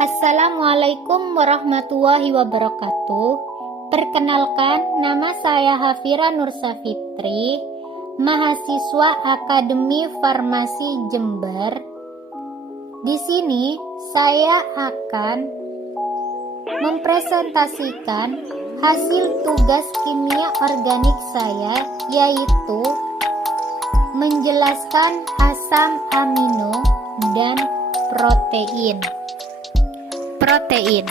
Assalamualaikum warahmatullahi wabarakatuh. Perkenalkan, nama saya Hafira Nursafitri, mahasiswa Akademi Farmasi Jember. Di sini saya akan mempresentasikan hasil tugas kimia organik saya, yaitu menjelaskan asam amino dan protein. Protein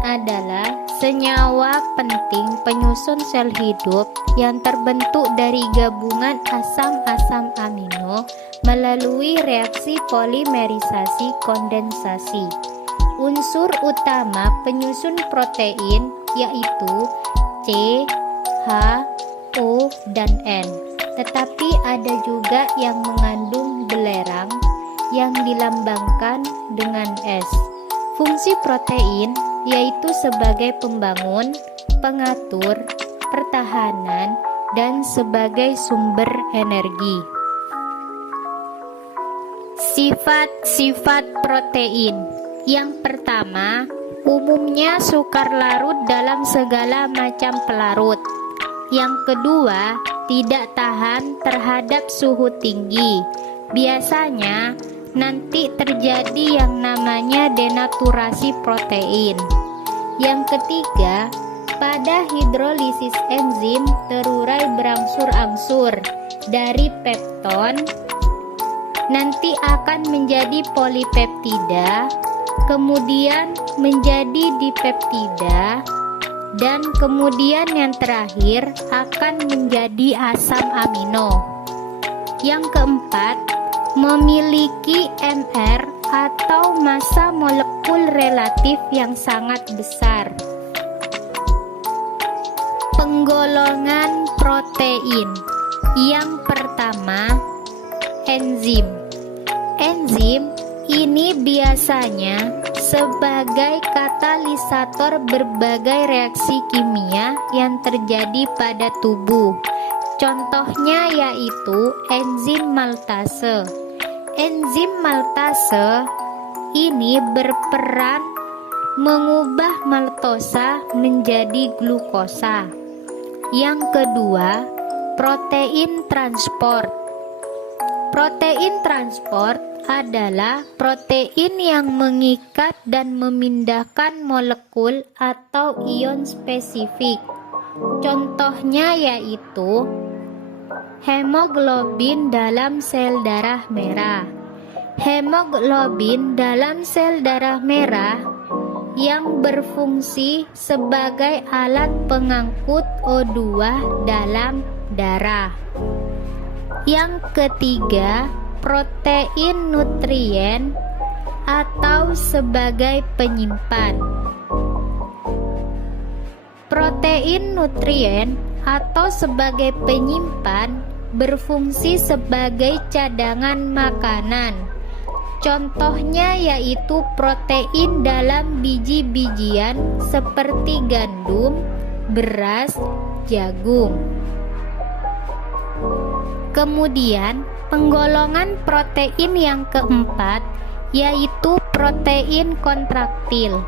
adalah senyawa penting penyusun sel hidup yang terbentuk dari gabungan asam-asam amino melalui reaksi polimerisasi kondensasi. Unsur utama penyusun protein yaitu C, H, O, dan N. Tetapi ada juga yang mengandung belerang yang dilambangkan dengan S. Fungsi protein yaitu sebagai pembangun, pengatur, pertahanan, dan sebagai sumber energi. Sifat-sifat protein. Yang pertama, umumnya sukar larut dalam segala macam pelarut. Yang kedua, tidak tahan terhadap suhu tinggi. Biasanya nanti terjadi yang namanya denaturasi protein. Yang ketiga, pada hidrolisis enzim terurai berangsur-angsur dari pepton nanti akan menjadi polipeptida, kemudian menjadi dipeptida, dan kemudian yang terakhir akan menjadi asam amino. Yang keempat, memiliki MR atau massa molekul relatif yang sangat besar. Penggolongan protein. Yang pertama, enzim. Enzim ini biasanya sebagai katalisator berbagai reaksi kimia yang terjadi pada tubuh. Contohnya yaitu enzim maltase. Enzim maltase ini berperan mengubah maltosa menjadi glukosa. Yang kedua, protein transport. Protein transport adalah protein yang mengikat dan memindahkan molekul atau ion spesifik. Contohnya yaitu hemoglobin dalam sel darah merah. Hemoglobin dalam sel darah merah yang berfungsi sebagai alat pengangkut O2 dalam darah. Yang ketiga, protein nutrien atau sebagai penyimpan. Protein nutrien atau sebagai penyimpan berfungsi sebagai cadangan makanan. Contohnya yaitu protein dalam biji-bijian seperti gandum, beras, jagung. Kemudian, penggolongan protein yang keempat yaitu protein kontraktil.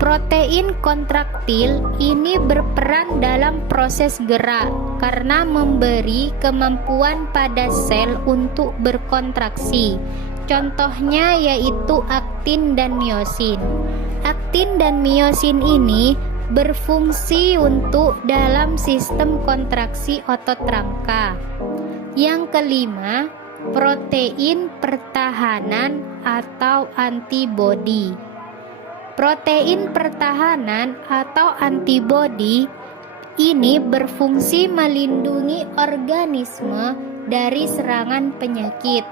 Protein kontraktil ini berperan dalam proses gerak karena memberi kemampuan pada sel untuk berkontraksi. Contohnya yaitu aktin dan miosin. Aktin dan miosin ini berfungsi untuk dalam sistem kontraksi otot rangka. Yang kelima, protein pertahanan atau antibodi. Protein pertahanan atau antibodi ini berfungsi melindungi organisme dari serangan penyakit.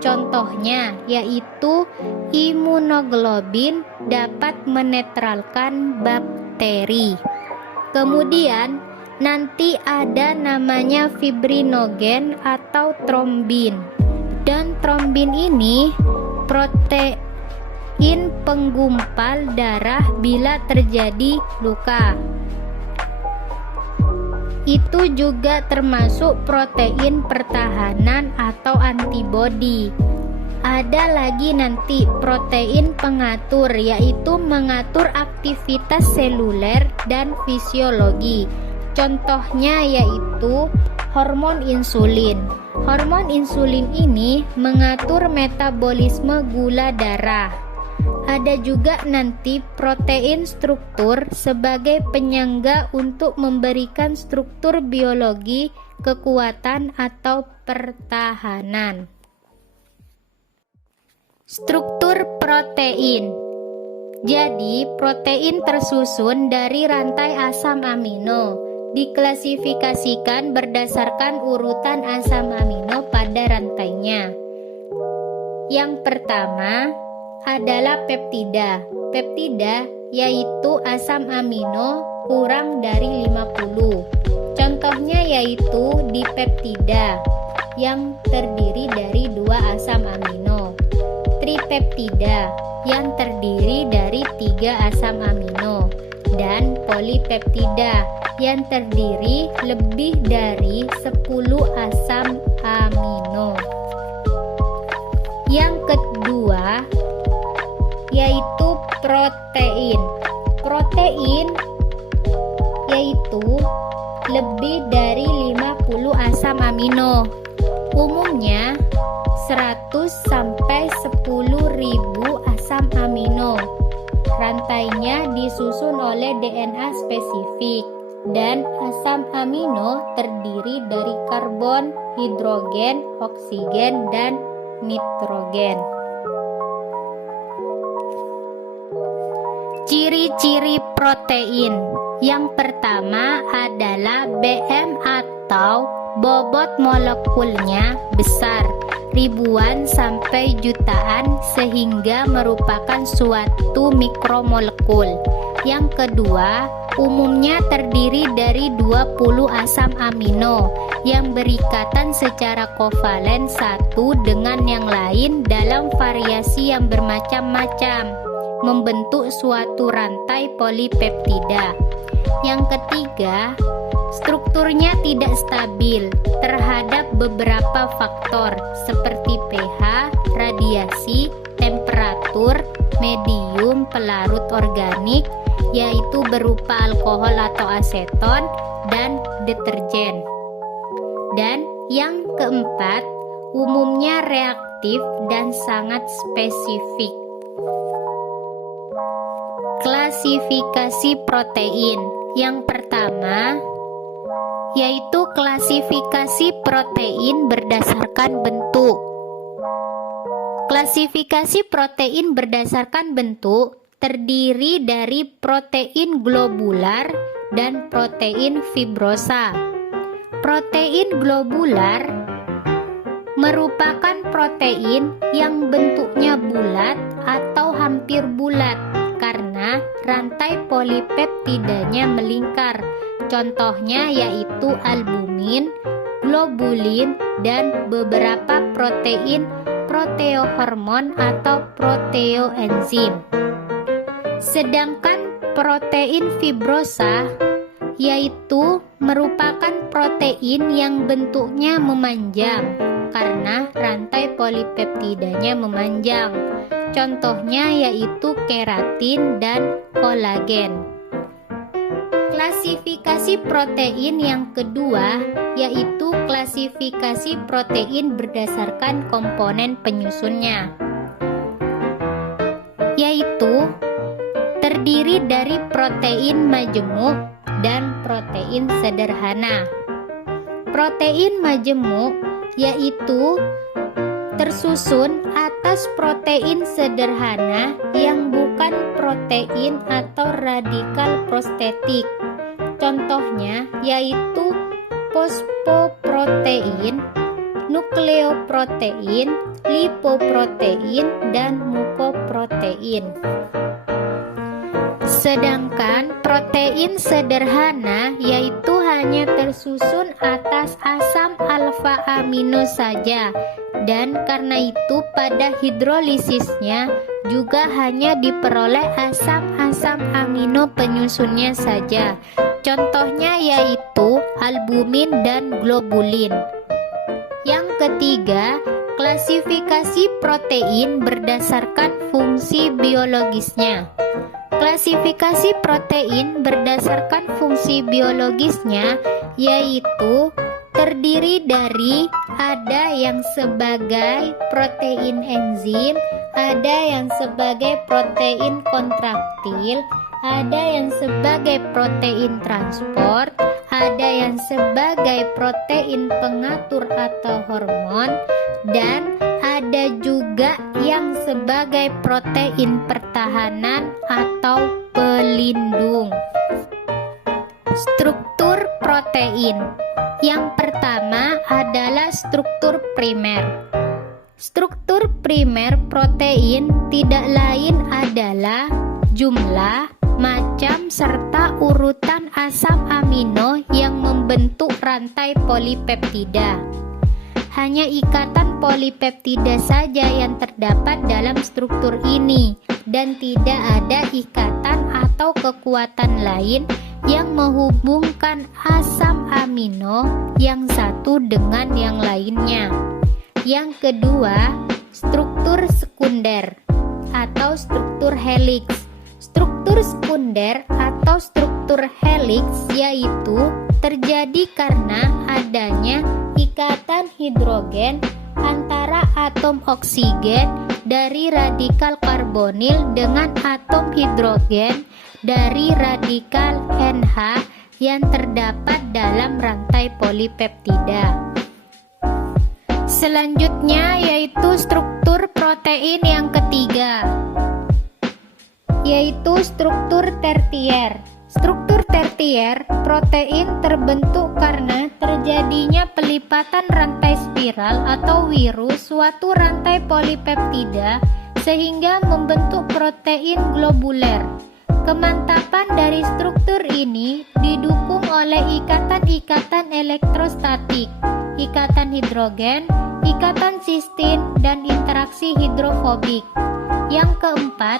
Contohnya yaitu imunoglobin dapat menetralkan bakteri. Kemudian nanti ada namanya fibrinogen atau trombin. Dan trombin ini protein penggumpal darah bila terjadi luka. Itu juga termasuk protein pertahanan atau antibodi. Ada lagi nanti protein pengatur, yaitu mengatur aktivitas seluler dan fisiologi. Contohnya yaitu hormon insulin. Hormon insulin ini mengatur metabolisme gula darah. Ada juga nanti protein struktur sebagai penyangga untuk memberikan struktur biologi, kekuatan atau pertahanan. Struktur protein. Jadi, protein tersusun dari rantai asam amino. Diklasifikasikan berdasarkan urutan asam amino pada rantainya. Yang pertama adalah peptida. Peptida yaitu asam amino kurang dari 50. Contohnya yaitu dipeptida yang terdiri dari 2 asam amino. Tripeptida yang terdiri dari 3 asam amino, dan polipeptida yang terdiri lebih dari 10 asam amino. Yang kedua yaitu protein. Protein yaitu lebih dari 50 asam amino. Umumnya 100 sampai 10.000 asam amino. Rantainya disusun oleh DNA spesifik, dan asam amino terdiri dari karbon, hidrogen, oksigen, dan nitrogen. Ciri-ciri protein. Yang pertama adalah BM atau bobot molekulnya besar, ribuan sampai jutaan, sehingga merupakan suatu mikromolekul. Yang kedua, umumnya terdiri dari 20 asam amino yang berikatan secara kovalen satu dengan yang lain dalam variasi yang bermacam-macam, membentuk suatu rantai polipeptida. Yang ketiga, strukturnya tidak stabil terhadap beberapa faktor seperti pH, radiasi, temperatur, medium pelarut organik, yaitu berupa alkohol atau aseton, dan deterjen. Dan yang keempat, umumnya reaktif dan sangat spesifik. Klasifikasi protein. Yang pertama yaitu klasifikasi protein berdasarkan bentuk. Klasifikasi protein berdasarkan bentuk terdiri dari protein globular dan protein fibrosa. Protein globular merupakan protein yang bentuknya bulat atau hampir bulat karena rantai polipeptidanya melingkar. Contohnya yaitu albumin, globulin, dan beberapa protein proteohormon atau proteoenzim. Sedangkan protein fibrosa yaitu merupakan protein yang bentuknya memanjang karena rantai polipeptidanya memanjang. Contohnya yaitu keratin dan kolagen. Klasifikasi protein yang kedua yaitu klasifikasi protein berdasarkan komponen penyusunnya, yaitu terdiri dari protein majemuk dan protein sederhana. Protein majemuk yaitu tersusun atas protein sederhana yang bukan protein atau radikal prostetik. Contohnya yaitu fosfoprotein, nukleoprotein, lipoprotein, dan mukoprotein. Sedangkan protein sederhana yaitu hanya tersusun atas asam alfa amino saja, dan karena itu pada hidrolisisnya juga hanya diperoleh asam-asam amino penyusunnya saja. Contohnya yaitu albumin dan globulin. Yang ketiga, Klasifikasi protein berdasarkan fungsi biologisnya. Klasifikasi protein berdasarkan fungsi biologisnya yaitu terdiri dari ada yang sebagai protein enzim, ada yang sebagai protein kontraktil, ada yang sebagai protein transport, ada yang sebagai protein pengatur atau hormon, dan ada juga yang sebagai protein pertahanan atau pelindung. Struktur protein. Yang pertama adalah struktur primer. Struktur primer protein tidak lain adalah jumlah, macam, serta urutan asam amino yang membentuk rantai polipeptida. Hanya ikatan polipeptida saja yang terdapat dalam struktur ini dan tidak ada ikatan atau kekuatan lain yang menghubungkan asam amino yang satu dengan yang lainnya. Yang kedua, struktur sekunder atau struktur heliks. Struktur sekunder atau struktur heliks yaitu terjadi karena adanya ikatan hidrogen antara atom oksigen dari radikal karbonil dengan atom hidrogen dari radikal NH yang terdapat dalam rantai polipeptida. Selanjutnya yaitu struktur protein yang ketiga, yaitu struktur tersier. Struktur tersier protein terbentuk karena terjadinya pelipatan rantai spiral atau wiru suatu rantai polipeptida sehingga membentuk protein globuler. Kemantapan dari struktur ini didukung oleh ikatan-ikatan elektrostatik, ikatan hidrogen, ikatan sistin, dan interaksi hidrofobik. Yang keempat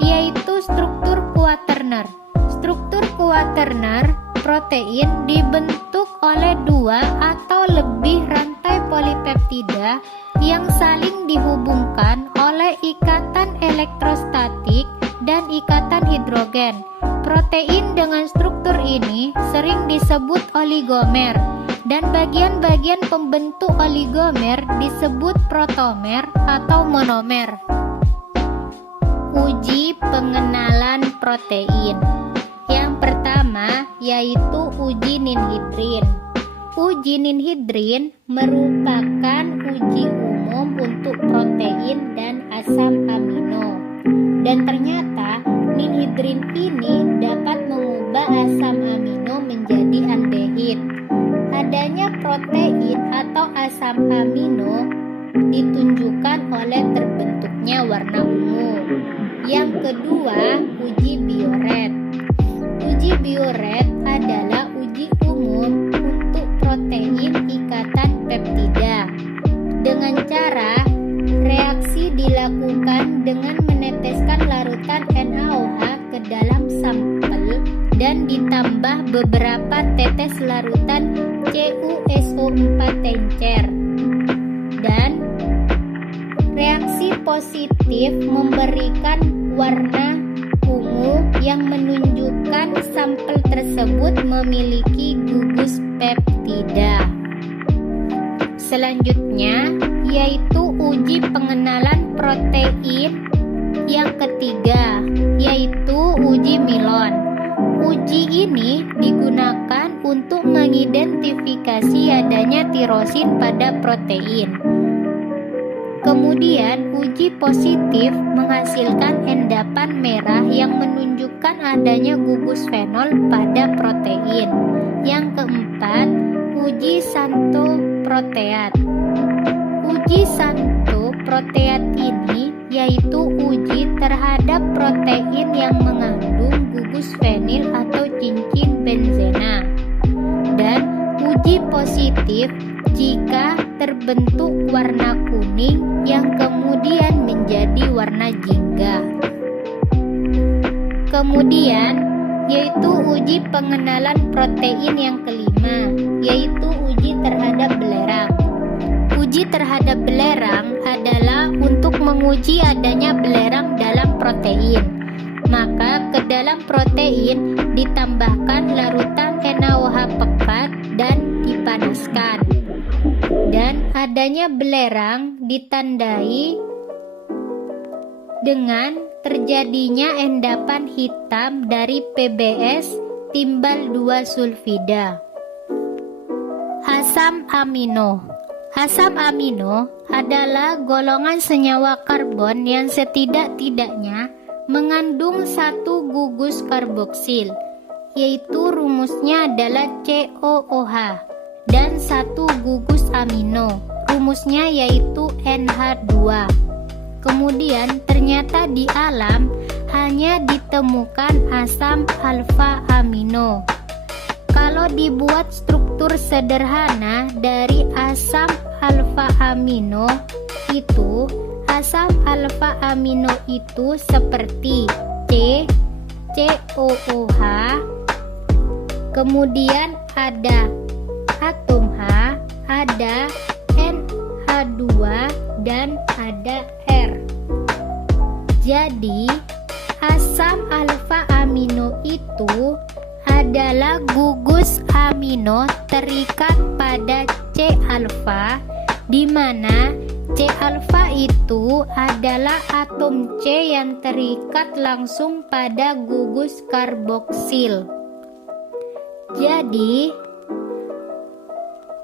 yaitu struktur quaterner. Struktur quaterner protein dibentuk oleh dua atau lebih rantai polipeptida yang saling dihubungkan oleh ikatan elektrostatik dan ikatan hidrogen. Protein dengan struktur ini sering disebut oligomer dan bagian-bagian pembentuk oligomer disebut protomer atau monomer. Uji pengenalan protein. Yang pertama yaitu uji ninhidrin. Uji ninhidrin merupakan uji umum untuk protein dan asam amino. Dan ternyata ninhidrin ini dapat mengubah asam amino menjadi aldehid. Adanya protein atau asam amino ditunjukkan oleh terbentuknya warna ungu. Yang kedua, uji Biuret. Uji Biuret adalah uji umum untuk protein ikatan peptida. Dengan cara reaksi dilakukan dengan meneteskan larutan NaOH ke dalam sampel dan ditambah beberapa tetes larutan CuSO4 encer. Dan reaksi positif memberikan warna ungu yang menunjukkan sampel tersebut memiliki gugus peptida. Selanjutnya yaitu uji pengenalan protein yang ketiga, yaitu uji Milon. Uji ini digunakan untuk mengidentifikasi adanya tirosin pada protein. Kemudian uji positif menghasilkan endapan merah yang menunjukkan adanya gugus fenol pada protein. Yang keempat, uji Santo proteat. Uji Santo proteat ini yaitu uji terhadap protein yang mengandung gugus fenil atau cincin benzena. Dan uji positif jika terbentuk warna kuning yang kemudian menjadi warna jingga. Kemudian yaitu uji pengenalan protein yang kelima, yaitu uji terhadap belerang. Uji uji terhadap belerang adalah untuk menguji adanya belerang dalam protein. Maka ke dalam protein ditambahkan larutan NaOH pekat dan dipanaskan. Dan adanya belerang ditandai dengan terjadinya endapan hitam dari PBS timbal 2 sulfida. Asam amino. Asam amino adalah golongan senyawa karbon yang setidak-tidaknya mengandung satu gugus karboksil, yaitu rumusnya adalah COOH, dan satu gugus amino, rumusnya yaitu NH2. Kemudian ternyata di alam hanya ditemukan asam alfa amino. Kalau dibuat struktur sederhana dari asam alfa amino itu, asam alfa amino itu seperti COOH, kemudian ada atom H, ada NH2, dan ada R. Jadi asam alfa amino itu adalah gugus amino terikat pada C alfa, di mana C alfa itu adalah atom C yang terikat langsung pada gugus karboksil. Jadi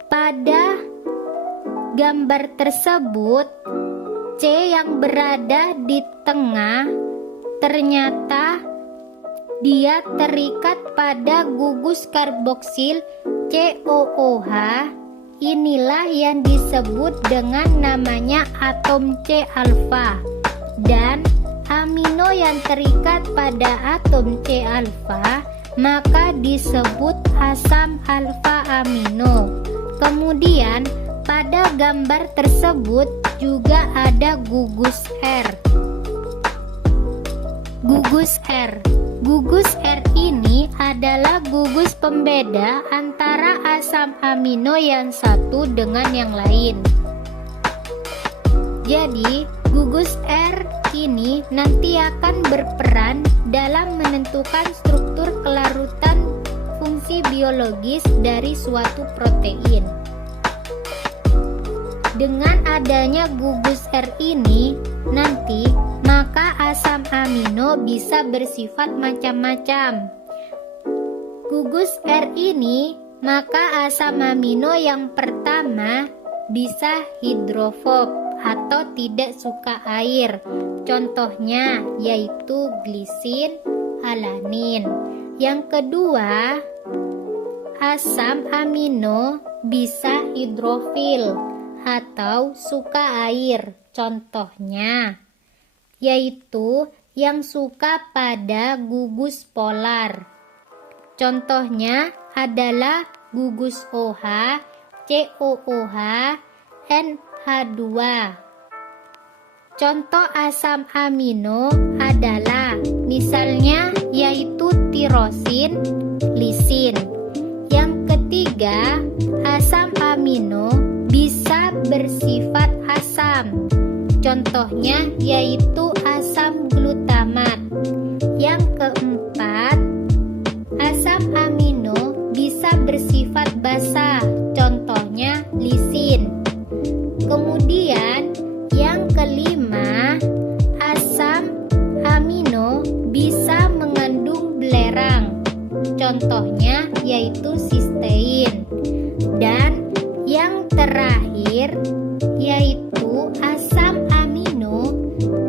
pada gambar tersebut C yang berada di tengah ternyata dia terikat pada gugus karboksil COOH. Inilah yang disebut dengan namanya atom C alfa. Dan amino yang terikat pada atom C alfa maka disebut asam alfa amino. Kemudian pada gambar tersebut juga ada gugus R. Gugus R ini adalah gugus pembeda antara asam amino yang satu dengan yang lain. Jadi, gugus R ini nanti akan berperan dalam menentukan struktur kelarutan fungsi biologis dari suatu protein. Dengan adanya gugus R ini, nanti maka asam amino bisa bersifat macam-macam. Gugus R ini, maka asam amino yang pertama bisa hidrofob atau tidak suka air. Contohnya yaitu glisin, alanin. Yang kedua, asam amino bisa hidrofil atau suka air. Contohnya yaitu yang suka pada gugus polar. Contohnya adalah gugus OH, COOH, NH2. Contoh asam amino adalah misalnya yaitu tirosin, lisin. Yang ketiga, asam amino bisa bersifat asam. Contohnya yaitu asam glutamat. Yang keempat, asam amino bisa bersifat basa. Contohnya lisin. Kemudian yang kelima, asam amino bisa mengandung belerang. Contohnya yaitu sistein. Dan yang terakhir yaitu asam amino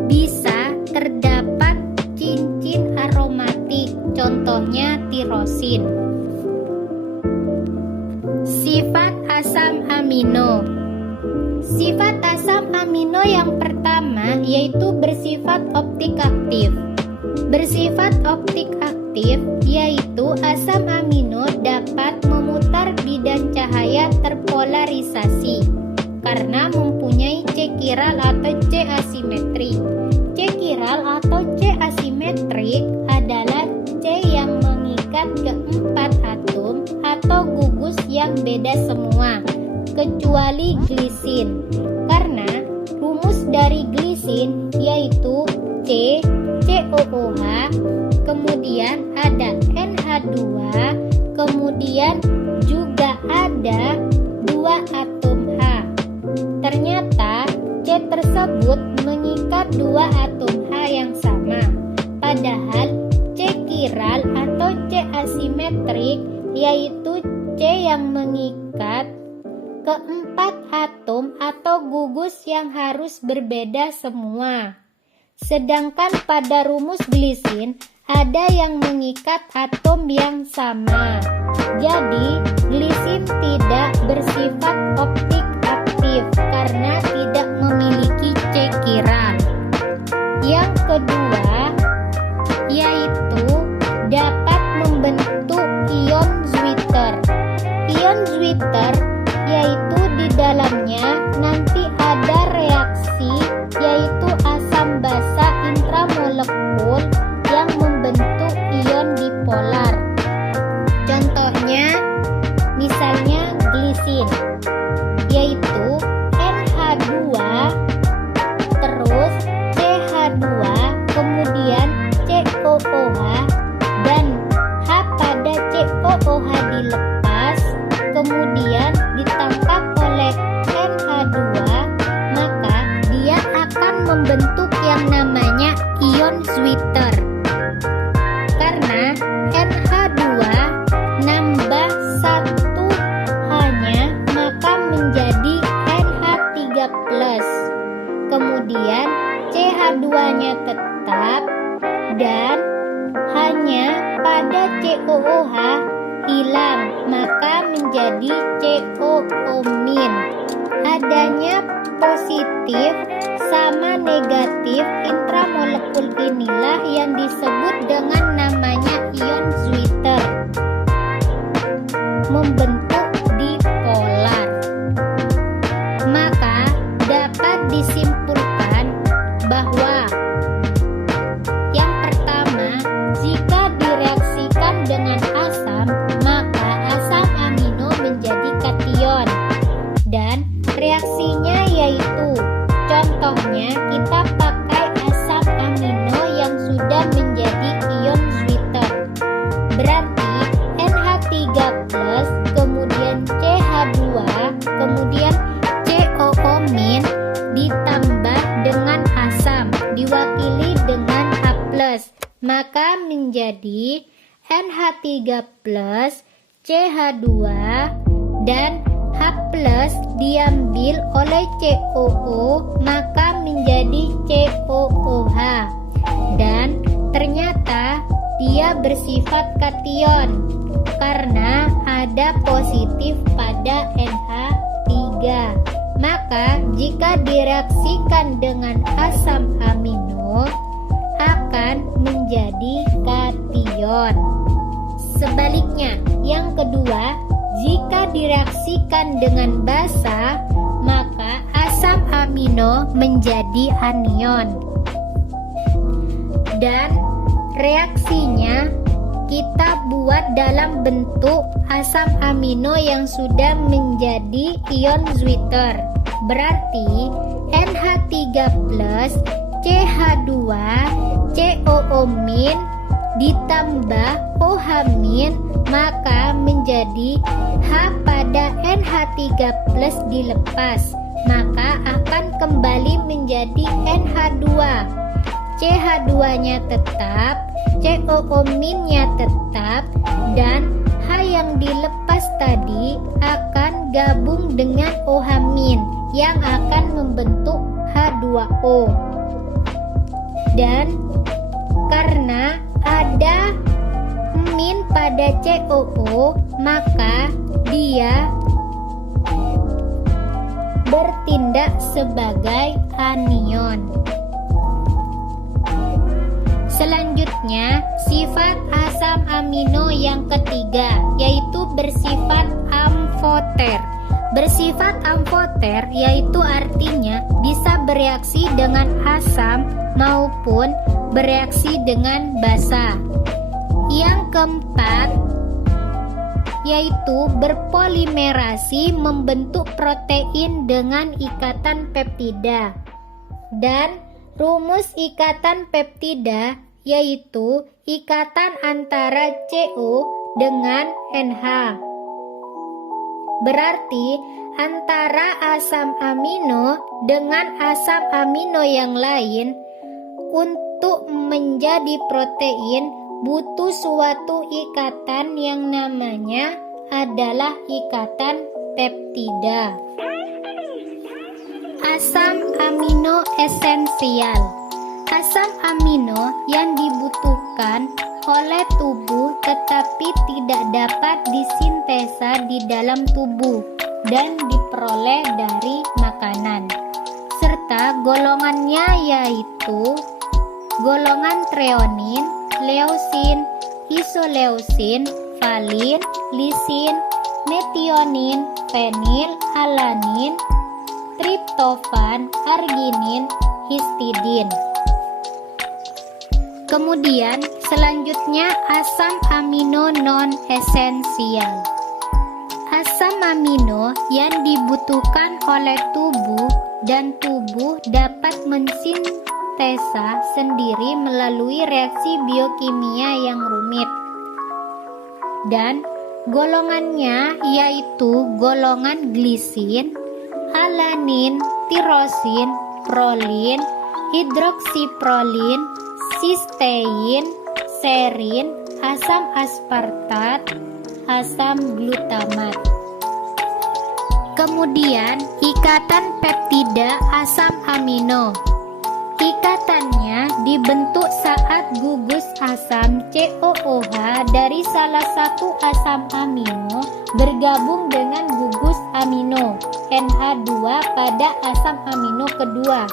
bisa terdapat cincin aromatik. Contohnya tirosin. Sifat asam amino. Sifat asam amino yang pertama yaitu bersifat optik aktif. Bersifat optik aktif yaitu asam amino dapat memutar bidang cahaya terpolarisasi karena mempunyai C chiral atau C asimetrik. C chiral atau C asimetrik adalah C yang mengikat keempat atom atau gugus yang beda semua kecuali glisin. glisin yaitu C, COOH, kemudian ada NH2, kemudian juga ada 2 atom H. Ternyata C tersebut mengikat 2 atom H yang sama, padahal C chiral atau C asimetrik yaitu C yang mengikat keempat atom atau gugus yang harus berbeda semua. Sedangkan pada rumus glisin ada yang mengikat atom yang sama. Jadi glisin tidak bersifat optik aktif karena tidak memiliki C chiral. Yang kedua yaitu dapat membentuk ion Zwitter. Ion Zwitter yaitu di dalamnya nanti ada reaksi yaitu asam basa intramolekul yang membentuk ion dipolar. Contohnya misalnya glisin yaitu NH2 terus CH2 kemudian COOH dan H pada COOH dilepas kemudian ditangkap oleh NH2, maka dia akan membentuk yang namanya ion Zwitter. Karena NH2 nambah 1 H-nya maka menjadi NH3+. Kemudian CH2-nya tetap dan hanya pada COOH hilang maka menjadi CO-. Adanya positif sama negatif intramolekul inilah yang disebut dengan namanya ion Zwitter, membentuk dipolar. Maka dapat disimpulkan bahwa yang pertama, jika direaksikan dengan asam, maka asam amino menjadi kation. Dan reaksinya yaitu, contohnya kita pakai asam amino yang sudah menjadi ion Zwitter. Berarti NH3+, kemudian CH2, kemudian COO- ditambah dengan asam, diwakili dengan H+, maka menjadi NH3+, CH2, dan H+ diambil oleh COO, maka menjadi COOH. Dan ternyata dia bersifat kation karena ada positif pada NH3. Maka jika direaksikan dengan asam amino akan menjadi kation. Sebaliknya, yang kedua, jika direaksikan dengan basa, maka asam amino menjadi anion. Dan reaksinya kita buat dalam bentuk asam amino yang sudah menjadi ion Zwitter. Berarti NH3+, CH2, COO- ditambah OH-, maka menjadi H pada NH3+ dilepas, maka akan kembali menjadi NH2. CH2-nya tetap, COO-nya tetap, dan H yang dilepas tadi akan gabung dengan OH- yang akan membentuk H2O. Dan karena ada min pada COO, maka dia bertindak sebagai anion. Selanjutnya, sifat asam amino yang ketiga, yaitu bersifat amfoter. Bersifat amfoter yaitu artinya bisa bereaksi dengan asam maupun bereaksi dengan basa. Yang keempat, yaitu berpolimerasi membentuk protein dengan ikatan peptida. Dan Rumus ikatan peptida yaitu ikatan antara CO dengan NH. Berarti antara asam amino dengan asam amino yang lain untuk menjadi protein butuh suatu ikatan yang namanya adalah ikatan peptida. Asam amino esensial. Asam amino yang dibutuhkan oleh tubuh tetapi tidak dapat disintesa di dalam tubuh dan diperoleh dari makanan. Serta golongannya yaitu golongan treonin, leusin, isoleusin, valin, lisin, metionin, fenil, alanin, triptofan, arginin, histidin. Kemudian selanjutnya asam amino non-esensial. Asam amino yang dibutuhkan oleh tubuh dan tubuh dapat mensintesa sendiri melalui reaksi biokimia yang rumit. Dan golongannya yaitu golongan glisin, alanin, tirosin, prolin, hidroksiprolin, sistein, serin, asam aspartat, asam glutamat. Kemudian ikatan peptida asam amino. Ikatannya dibentuk saat gugus asam COOH dari salah satu asam amino bergabung dengan gugus amino NH2 pada asam amino kedua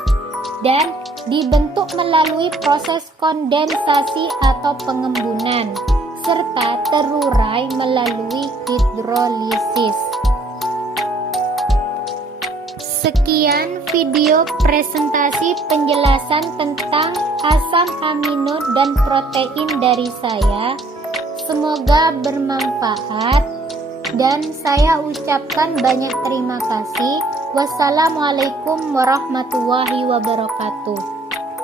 dan dibentuk melalui proses kondensasi atau pengembunan serta terurai melalui hidrolisis. Sekian video presentasi penjelasan tentang asam amino dan protein dari saya. Semoga bermanfaat dan saya ucapkan banyak terima kasih. Wassalamualaikum warahmatullahi wabarakatuh.